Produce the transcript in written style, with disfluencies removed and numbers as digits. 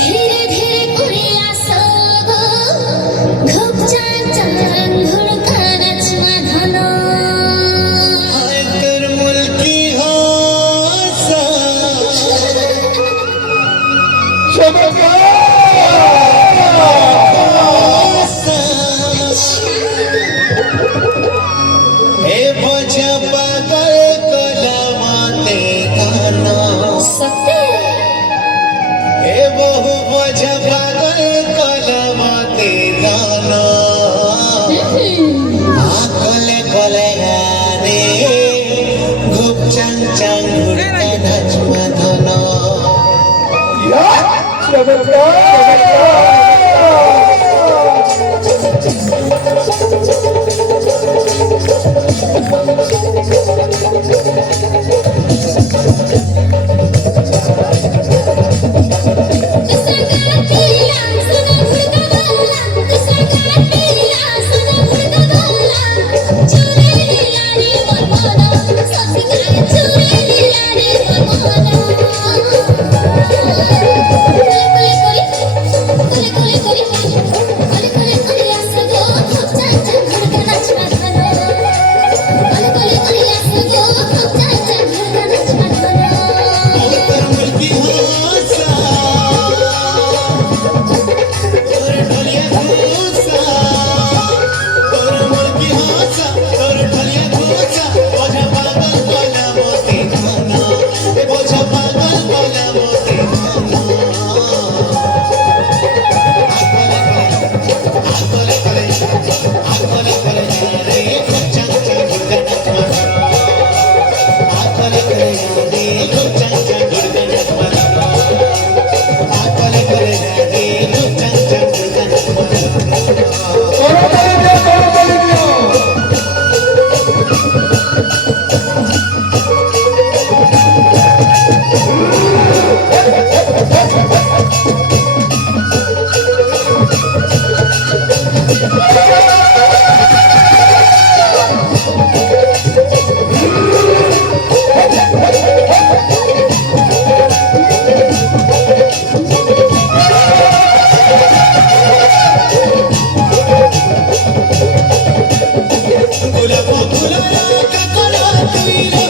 ধীরে ধীরে করে আসো গো খুব চান চান ধুড়কান বাঁধানো हाय कर मुल्की हासा ए बोझा पागल कलमाते गाना सत्य ए बहु बोझा पागल कलमाते गाना आकले कले गाने गुप चंग चंग घुड़का नच मधना कर मुल्की हासा कर ढोलिया घूसा कर मुल्की हासा कर ढोलिया घूसा बोझा पागल कलमाते गाना ए बोझा पागल कलमाते गाना आकले करे रे चंग चंग घुड़का नच मधना आकले करे रे चंग चंग घुड़का नच मधना आकले करे रे चंग चंग घुड़का नच मधना गुलाबो गुलाला का कोला तुईले